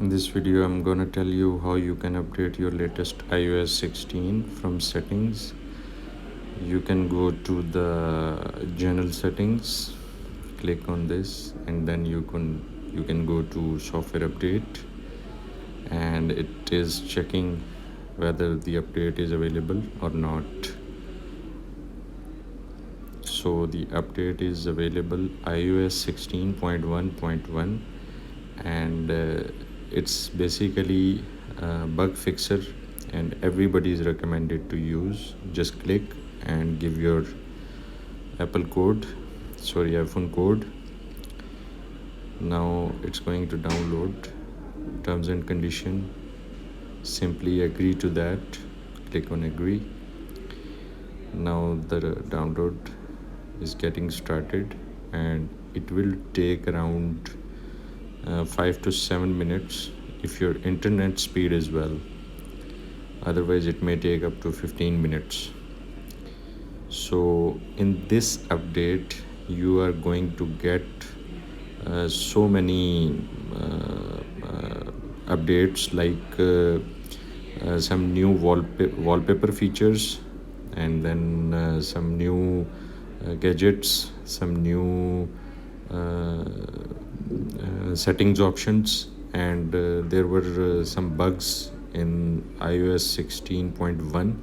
In this video, I'm gonna tell you how you can update your latest iOS 16 from settings. You can go to the general settings, click on this, and then you can go to software update, and it is checking whether the update is available or not. So the update is available iOS 16.1.1, and it's basically a bug fixer, and everybody is recommended to use. Just click and give your iPhone code. Now it's going to download terms and condition. Simply agree to that. Click on agree. Now the download is getting started, and it will take around 5 to 7 minutes if your internet speed is well. Otherwise it may take up to 15 minutes. So in this update you are going to get so many updates, like some new wallpaper features, and then some new gadgets, some new settings options, and there were some bugs in iOS 16.1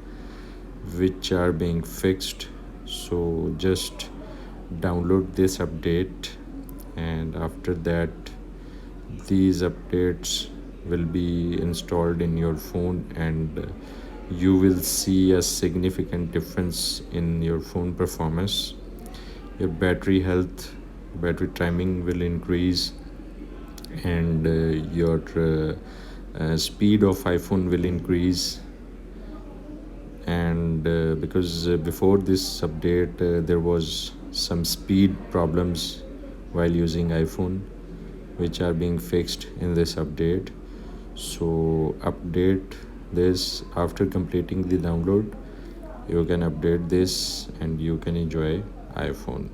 which are being fixed. So just download this update, and after that these updates will be installed in your phone, and you will see a significant difference in your phone performance. Your battery health, battery timing will increase, and your speed of iPhone will increase. And because before this update there was some speed problems while using iPhone, which are being fixed in this update. So update this after completing the download. You can update this and you can enjoy iPhone.